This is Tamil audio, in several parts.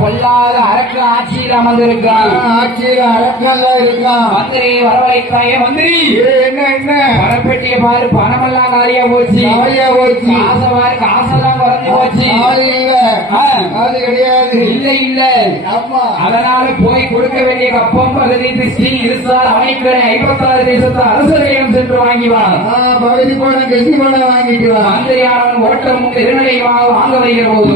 பொல்லாத அரக்கு ஆட்சியில் அமர்ந்திருக்கான். ஆட்சியில் அரக்கல்ல இருக்கான். மந்திரி வரவழைத்தாயே மந்திரி, என்ன என்ன வரப்பெட்டிய பாரு, பணமெல்லாம் காலியா போச்சு. காசவாரு, காசெல்லாம் குறைஞ்சு போச்சு. அது கிடையாது. இல்ல இல்ல, அதனால போய் கொடுக்க வேண்டிய கப்பம் பகுதி ஸ்ரீ இருசால் அமைக்கணை 56 தேசத்து அரசரையும் சென்று வாங்கி வா. பகுதி போன கெசி போன வாங்கிட்டு வா. மந்திரியானவன் ஓட்டம் திருநிலையாக வாங்க வருகிற போது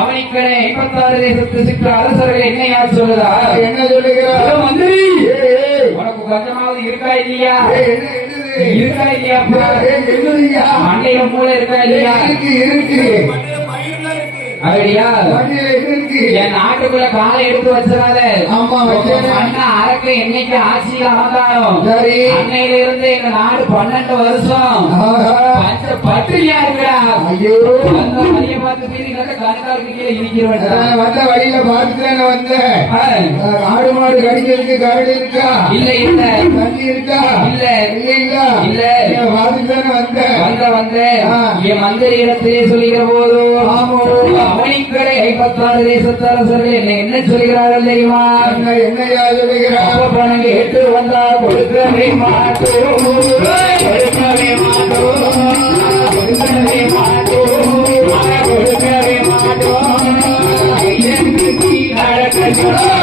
அவனிக்கடை 56 தேசத்து சிற்ற அரசர்கள் என்னையா சொல்லுதா? என்ன சொல்லுகிறார் மந்திரி? உனக்கு கொஞ்சமாவது இருக்கா இல்லையா? இருக்கா இல்லையா? மண்டையில மூளை இருக்கா இல்லையா? இருக்கு. அப்படியா? என் நாட்டுக்குள்ள காலை எடுத்து வச்சிடாத. அண்ணா அரக்க என்னைக்கு ஆட்சியில் அமர்ந்தாலும் அன்னையில இருந்து எங்க நாடு 12 வருஷம் பத்திரியா இருக்கா? வழிய பார்த்து மீறி கணக்காருக்கு கீழே இருக்கிறவன் வந்த வழியில பார்த்துட்டு வந்த ஆடு மாடு கடிக்கிறதுக்கு கரடு இருக்கா? இல்ல இல்ல. தண்ணி இருக்கா? இல்ல இல்ல இல்ல. பார்த்துட்டு வந்த என் மந்திரி இடத்திலே சொல்லுகிற போது அவனிக்கடை 56 தேசத்து அரசர்கள் என்ன சொல்கிறார்கள் தெரியுமா? என்னையா சொல்லுகிறார்? பணம் கேட்டு வந்தா கொடுக்கவே மாட்டோம், கொடுக்கவே மாட்டோம், கொடுக்கவே மாட்டோம், கொடுக்கவே மாட்டோம்,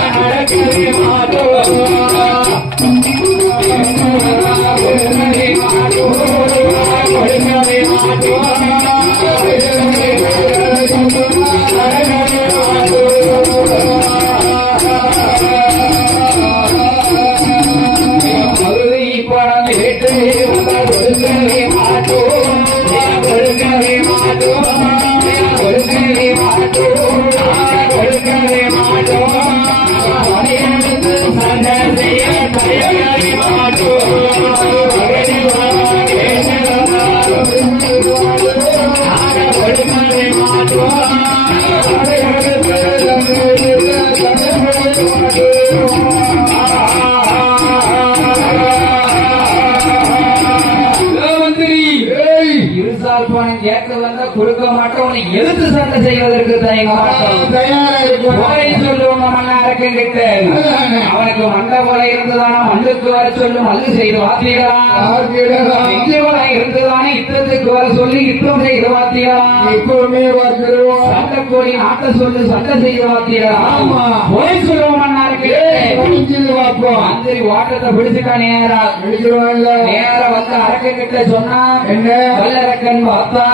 நடக்கவே மாட்டோம், கொடுக்கவே மாட்டோம், கொடுக்கவே மாட்டோம். கேட்க வந்தா கொடுக்க மாட்டோம், உனக்கு எதிர்த்து சண்டை செய்வதற்கு சொல்லுவோம். அரக்கிட்ட அவனுக்கு மண்டை போல இருந்ததானா மண்ணுக்கு வர சொல்லும் மல்லு செய்து வாத்தியலாம், இருந்ததானே யுத்தத்துக்கு வர சொல்லி யுத்தம் செய்து வாத்தியலாம், எப்பவுமே பார்க்கிறோம். சண்டை கோடி நாட்ட சொல்லு சண்டை செய்து வாத்தியலாம். போய் சொல்லுவோம் பார்ப்போம். மந்திரி ஓட்டத்தை பிடிச்சுக்கா நேரா வந்து அரக்கிட்ட சொன்னா என்ன வல்லரக்கன் பார்த்தா